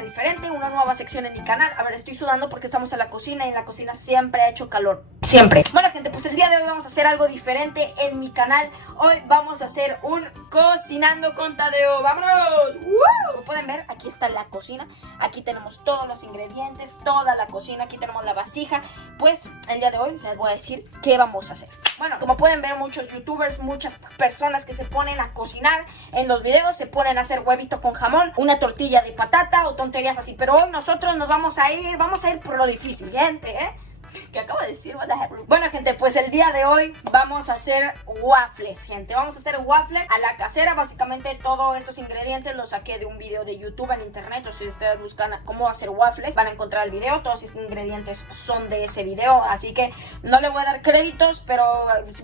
cosa diferente, una nueva sección en mi canal. A ver, estoy sudando porque estamos en la cocina y en la cocina siempre ha hecho calor. Siempre. Bueno, gente, pues el día de hoy vamos a hacer algo diferente en mi canal. Hoy vamos a hacer un Cocinando con Tadeo. ¡Vámonos! ¡Woo! Como pueden ver, aquí está la cocina. Aquí tenemos todos los ingredientes, toda la cocina. Aquí tenemos la vasija. Pues el día de hoy les voy a decir qué vamos a hacer. Bueno, como pueden ver, muchos youtubers, muchas personas que se ponen a cocinar en los videos, se ponen a hacer huevito con jamón, una tortilla de patata o tonterías así. Pero hoy nosotros nos vamos a ir por lo difícil, gente, ¿Qué acabo de decir? Bueno, gente, pues el día de hoy vamos a hacer waffles, gente. Vamos a hacer waffles a la casera. Básicamente todos estos ingredientes los saqué de un video de YouTube en internet. O si ustedes buscan cómo hacer waffles, van a encontrar el video. Todos estos ingredientes son de ese video, así que no le voy a dar créditos, pero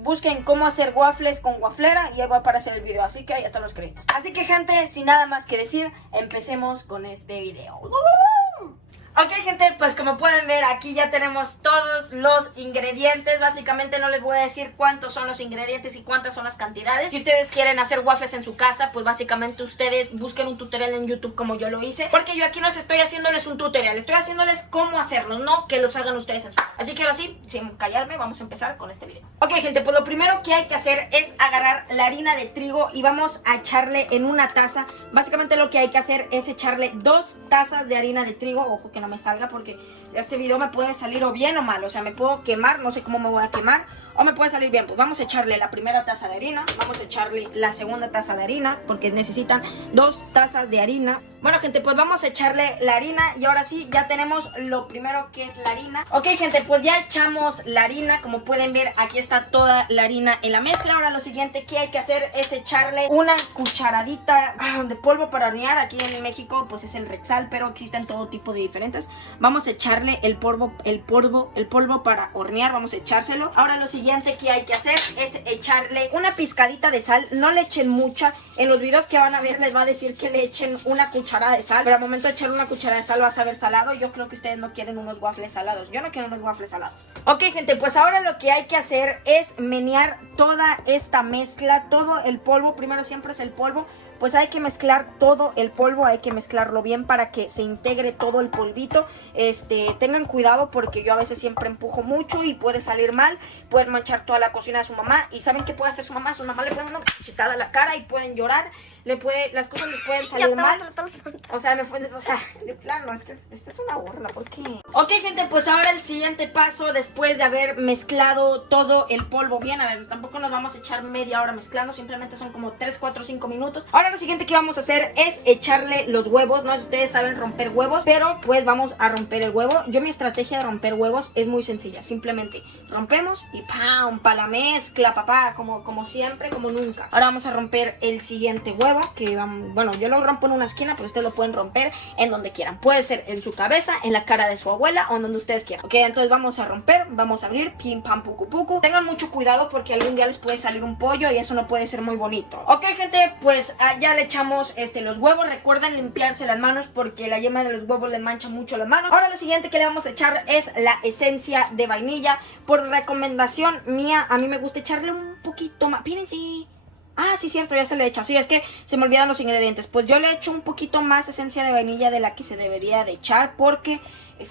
busquen cómo hacer waffles con waflera y ahí va a aparecer el video. Así que ahí están los créditos. Así que, gente, sin nada más que decir, empecemos con este video. Ok, gente, pues como pueden ver, aquí ya tenemos todos los ingredientes. Básicamente no les voy a decir cuántos son los ingredientes y cuántas son las cantidades. Si ustedes quieren hacer waffles en su casa, pues básicamente ustedes busquen un tutorial en YouTube como yo lo hice, porque yo aquí no estoy haciéndoles un tutorial, estoy haciéndoles cómo hacerlo, no que los hagan ustedes en su casa. Así que ahora sí, sin callarme, vamos a empezar con este video. Ok, gente, pues lo primero que hay que hacer es agarrar la harina de trigo y vamos a echarle en una taza. Básicamente lo que hay que hacer es echarle 2 tazas de harina de trigo. Ojo que no me salga porque este video me puede salir o bien o mal, o sea, me puedo quemar, no sé cómo me voy a quemar, o me puede salir bien. Pues vamos a echarle la primera taza de harina, vamos a echarle la segunda taza de harina, porque necesitan 2 tazas de harina. Bueno, gente, pues vamos a echarle la harina y ahora sí, ya tenemos lo primero que es la harina. Ok, gente, pues ya echamos la harina, como pueden ver, aquí está toda la harina en la mezcla. Ahora lo siguiente que hay que hacer es echarle una cucharadita de polvo para hornear. Aquí en México pues es el Rexal, pero existen todo tipo de diferentes. Vamos a echarle el polvo para hornear, vamos a echárselo. Ahora lo siguiente que hay que hacer es echarle una pizcadita de sal. No le echen mucha, en los videos que van a ver les va a decir que le echen una cucharada de sal, pero al momento de echar una cucharada de sal va a saber salado. Yo creo que ustedes no quieren unos waffles salados, yo no quiero unos waffles salados. Ok, gente, pues ahora lo que hay que hacer es menear toda esta mezcla, todo el polvo. Primero siempre es el polvo. Pues hay que mezclar todo el polvo, hay que mezclarlo bien para que se integre todo el polvito. Tengan cuidado porque yo a veces siempre empujo mucho y puede salir mal. Pueden manchar toda la cocina de su mamá. ¿Y saben qué puede hacer su mamá? Su mamá le puede dar una cachetada a la cara y pueden llorar. Las cosas les pueden salir mal. O sea, de plano, es que esta es una burla, ¿por qué? Ok, gente, pues ahora el siguiente paso, después de haber mezclado todo el polvo bien, a ver, tampoco nos vamos a echar media hora mezclando, simplemente son como 3, 4, 5 minutos. Ahora lo siguiente que vamos a hacer es echarle los huevos. No sé si ustedes saben romper huevos, pero pues vamos a romper el huevo. Mi estrategia de romper huevos es muy sencilla, simplemente rompemos y ¡pam! Para la mezcla, papá, como siempre, como nunca. Ahora vamos a romper el siguiente huevo, que bueno, yo lo rompo en una esquina, pero ustedes lo pueden romper en donde quieran. Puede ser en su cabeza, en la cara de su abuela o en donde ustedes quieran. Ok, entonces vamos a romper, vamos a abrir, pim, pam, pucu, pucu. Tengan mucho cuidado porque algún día les puede salir un pollo y eso no puede ser muy bonito. Ok, gente, pues ya le echamos los huevos. Recuerden limpiarse las manos porque la yema de los huevos les mancha mucho las manos. Ahora lo siguiente que le vamos a echar es la esencia de vainilla. Por recomendación mía, a mí me gusta echarle un poquito más. Fíjense. Ah, sí, cierto, ya se le echa. Sí, es que se me olvidan los ingredientes. Pues yo le echo un poquito más esencia de vainilla de la que se debería de echar porque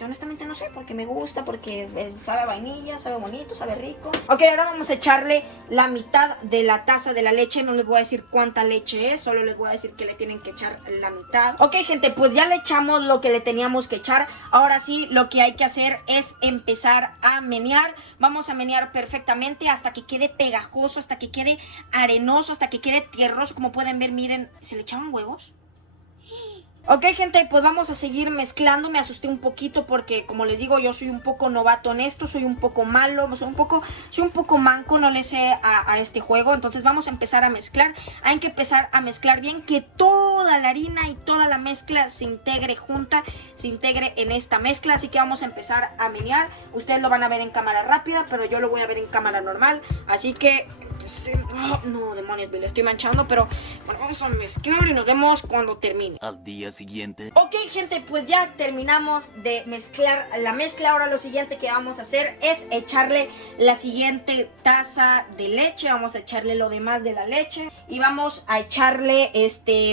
honestamente no sé, porque me gusta, porque sabe a vainilla, sabe bonito, sabe rico. Ok, ahora vamos a echarle la mitad de la taza de la leche. No les voy a decir cuánta leche es, solo les voy a decir que le tienen que echar la mitad. Ok, gente, pues ya le echamos lo que le teníamos que echar. Ahora sí, lo que hay que hacer es empezar a menear. Vamos a menear perfectamente hasta que quede pegajoso, hasta que quede arenoso, hasta que quede tierroso. Como pueden ver, miren, ¿se le echaban huevos? Ok, gente, pues vamos a seguir mezclando. Me asusté un poquito porque, como les digo, yo soy un poco novato en esto, soy un poco malo, soy un poco manco, no le sé a este juego. Entonces vamos a empezar a mezclar. Hay que empezar a mezclar bien, que toda la harina y toda la mezcla se integre junta, se integre en esta mezcla. Así que vamos a empezar a menear. Ustedes lo van a ver en cámara rápida, pero yo lo voy a ver en cámara normal. Así que no, demonios, le estoy manchando, pero bueno, vamos a mezclar y nos vemos cuando termine. Al día siguiente. Ok, gente, pues ya terminamos de mezclar la mezcla. Ahora lo siguiente que vamos a hacer es echarle la siguiente taza de leche. Vamos a echarle lo demás de la leche y vamos a echarle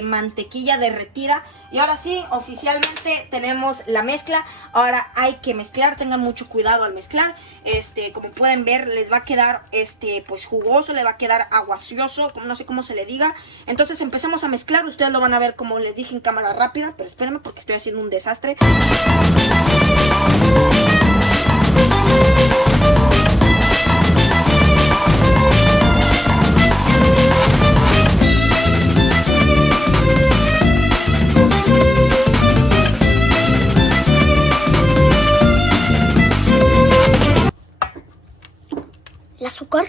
mantequilla derretida. Y ahora sí, oficialmente tenemos la mezcla. Ahora hay que mezclar, tengan mucho cuidado al mezclar. Como pueden ver, les va a quedar pues jugoso, le va a quedar aguacioso, no sé cómo se le diga. Entonces empezamos a mezclar, ustedes lo van a ver como les dije en cámara rápida, pero espérenme porque estoy haciendo un desastre. ¿El azúcar?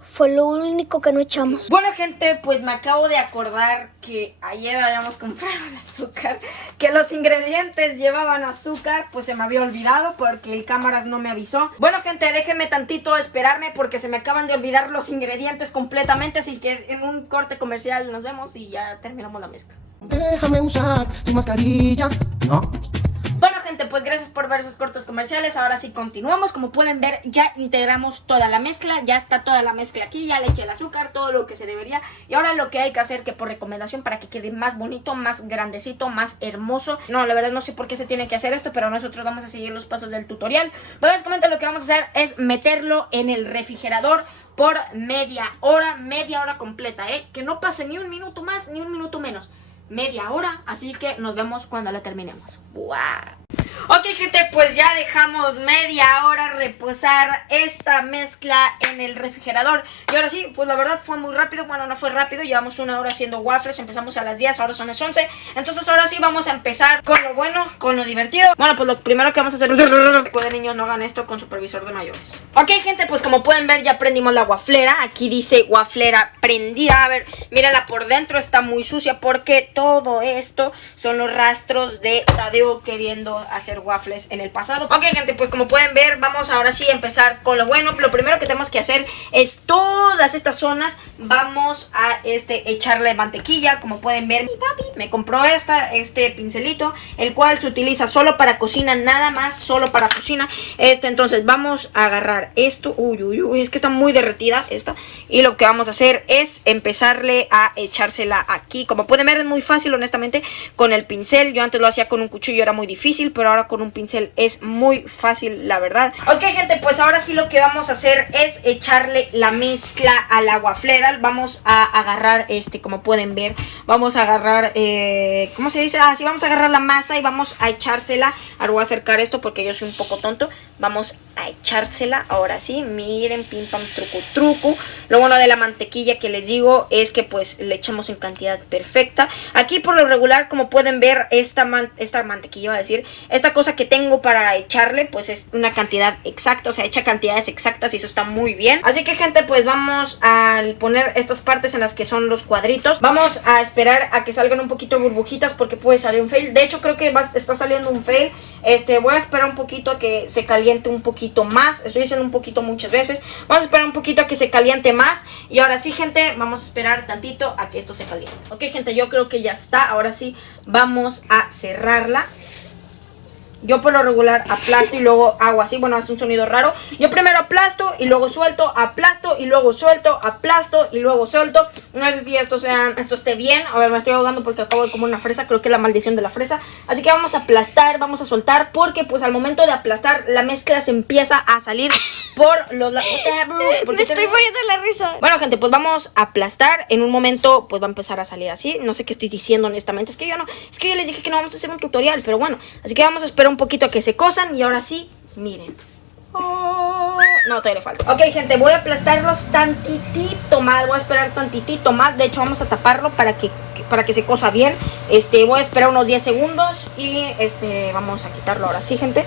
Fue lo único que no echamos. Bueno, gente, pues me acabo de acordar que ayer habíamos comprado el azúcar, que los ingredientes llevaban azúcar, pues se me había olvidado porque el cámaras no me avisó. Bueno, gente, déjenme tantito esperarme porque se me acaban de olvidar los ingredientes completamente, así que en un corte comercial nos vemos y ya terminamos la mezcla. Déjame usar tu mascarilla. No. Bueno, gente, pues gracias por ver esos cortes comerciales. Ahora sí continuamos. Como pueden ver, ya integramos toda la mezcla. Ya está toda la mezcla aquí. Ya le eché el azúcar, todo lo que se debería. Y ahora lo que hay que hacer, que por recomendación, para que quede más bonito, más grandecito, más hermoso. No, la verdad no sé por qué se tiene que hacer esto, pero nosotros vamos a seguir los pasos del tutorial. Básicamente lo que vamos a hacer es meterlo en el refrigerador por media hora completa, que no pase ni un minuto más ni un minuto menos. Media hora, así que nos vemos cuando la terminemos. ¡Wow! Ok, gente, pues ya dejamos media hora reposar esta mezcla en el refrigerador. Y ahora sí, pues la verdad fue muy rápido. Bueno, no fue rápido, llevamos una hora haciendo waffles. Empezamos a las 10, ahora son las 11. Entonces ahora sí vamos a empezar con lo bueno, con lo divertido. Bueno, pues lo primero que vamos a hacer... Pueden, niños, no hagan esto con supervisor de mayores. Ok, gente, pues como pueden ver ya prendimos la waflera. Aquí dice waflera prendida. A ver, mírenla por dentro, está muy sucia porque todo esto son los rastros de Tadeo queriendo hacer waffles en el pasado. Ok, gente, pues como pueden ver, vamos ahora sí a empezar con lo bueno. Lo primero que tenemos que hacer es todas estas zonas vamos a echarle mantequilla. Como pueden ver, mi papi me compró este pincelito, el cual se utiliza solo para cocina, nada más, solo para cocina. Entonces vamos a agarrar esto. Uy, es que está muy derretida esta. Y lo que vamos a hacer es empezarle a echársela aquí. Como pueden ver, es muy fácil, honestamente, con el pincel. Yo antes lo hacía con un cuchillo, era muy difícil, pero ahora con un pincel es muy fácil, la verdad. Ok, gente, pues ahora sí lo que vamos a hacer es echarle la mezcla a la waflera. Vamos a agarrar como pueden ver, vamos a agarrar, ¿cómo se dice? Sí, vamos a agarrar la masa y vamos a echársela. Ahora voy a acercar esto porque yo soy un poco tonto. Vamos a echársela, ahora sí, miren, pim pam, truco, truco. Lo bueno de la mantequilla que les digo es que pues le echamos en cantidad perfecta. Aquí por lo regular, como pueden ver, esta mantequilla, va a decir, esta cosa que tengo para echarle, pues es una cantidad exacta, o sea, echa cantidades exactas y eso está muy bien. Así que, gente, pues vamos a poner estas partes en las que son los cuadritos. Vamos a esperar a que salgan un poquito burbujitas porque puede salir un fail. De hecho, creo que está saliendo un fail. Voy a esperar un poquito a que se caliente un poquito más. Estoy diciendo un poquito muchas veces. Vamos a esperar un poquito a que se caliente más. Y ahora sí, gente, vamos a esperar tantito a que esto se caliente. Ok, gente, yo creo que ya está. Ahora sí, vamos a cerrarla. Yo por lo regular aplasto y luego hago así, bueno, hace un sonido raro. Yo primero aplasto y luego suelto, aplasto y luego suelto, aplasto y luego suelto. No sé si esto esté bien. A ver, me estoy ahogando porque acabo de comer una fresa, creo que es la maldición de la fresa. Así que vamos a aplastar, vamos a soltar, porque pues al momento de aplastar la mezcla se empieza a salir por los lados. Me estoy muriendo de la risa. Bueno, gente, pues vamos a aplastar. En un momento pues va a empezar a salir así. No sé qué estoy diciendo honestamente, es que yo les dije que no vamos a hacer un tutorial, pero bueno. Así que vamos a esperar un poquito a que se cosan y ahora sí, miren. No, todavía le falta. Ok, gente, voy a aplastarlos tantitito más. Voy a esperar tantitito más. De hecho, vamos a taparlo para que se cosa bien. Voy a esperar unos 10 segundos y vamos a quitarlo ahora sí, gente.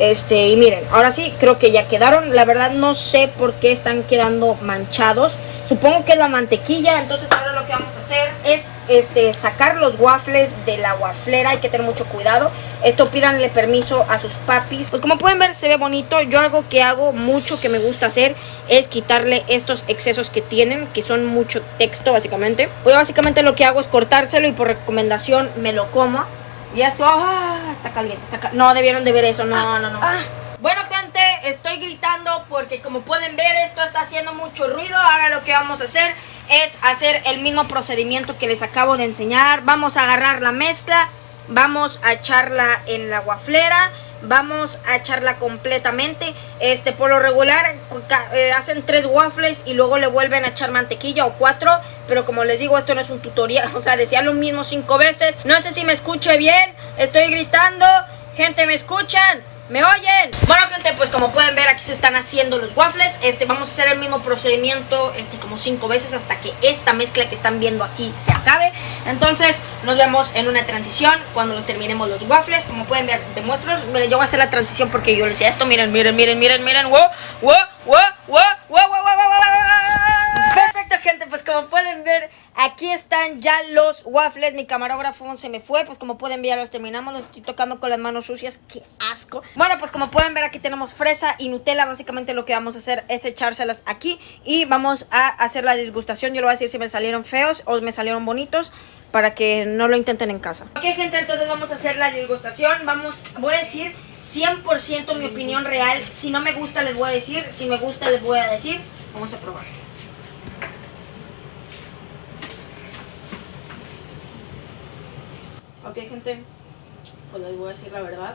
Y miren, ahora sí, creo que ya quedaron. La verdad no sé por qué están quedando manchados. Supongo que es la mantequilla. Entonces ahora lo que que vamos a hacer es sacar los waffles de la waflera. Hay que tener mucho cuidado. Esto pídanle permiso a sus papis. Pues como pueden ver se ve bonito. Yo algo que hago mucho que me gusta hacer es quitarle estos excesos que tienen, que son mucho texto básicamente. Pues básicamente lo que hago es cortárselo y por recomendación me lo como. Y esto, está caliente, no debieron de ver eso, no. Bueno gente, estoy gritando porque como pueden ver esto está haciendo mucho ruido. Ahora lo que vamos a hacer es hacer el mismo procedimiento que les acabo de enseñar. Vamos a agarrar la mezcla, vamos a echarla en la waflera, vamos a echarla completamente. Por lo regular hacen 3 waffles y luego le vuelven a echar mantequilla o 4, pero como les digo, esto no es un tutorial, o sea, decía lo mismo 5 veces. No sé si me escuche bien, estoy gritando. Gente, ¿me escuchan? ¿Me oyen? Bueno gente, pues como pueden ver aquí se están haciendo los waffles. Vamos a hacer el mismo procedimiento como 5 veces hasta que esta mezcla que están viendo aquí se acabe. Entonces nos vemos en una transición cuando los terminemos los waffles. Como pueden ver, demuestro. Miren, yo voy a hacer la transición porque yo les decía esto. Miren. Wow. Perfecto gente, pues como pueden ver aquí están ya los waffles. Mi camarógrafo se me fue. Pues como pueden ver ya los terminamos. Los estoy tocando con las manos sucias. ¡Qué asco! Bueno, pues como pueden ver aquí tenemos fresa y Nutella. Básicamente lo que vamos a hacer es echárselas aquí y vamos a hacer la disgustación. Yo le voy a decir si me salieron feos o me salieron bonitos, para que no lo intenten en casa. Ok gente, entonces vamos a hacer la disgustación. Voy a decir 100% mi opinión real. Si no me gusta les voy a decir, si me gusta les voy a decir. Vamos a probar. Ok gente, pues les voy a decir la verdad.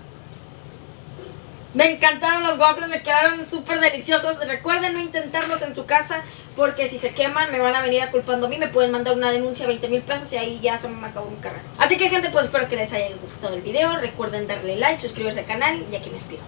Me encantaron los waffles, me quedaron súper deliciosos. Recuerden no intentarlos en su casa, porque si se queman me van a venir culpando a mí. Me pueden mandar una denuncia de 20,000 pesos y ahí ya se me acabó mi carrera. Así que gente, pues espero que les haya gustado el video. Recuerden darle like, suscribirse al canal y aquí me despido.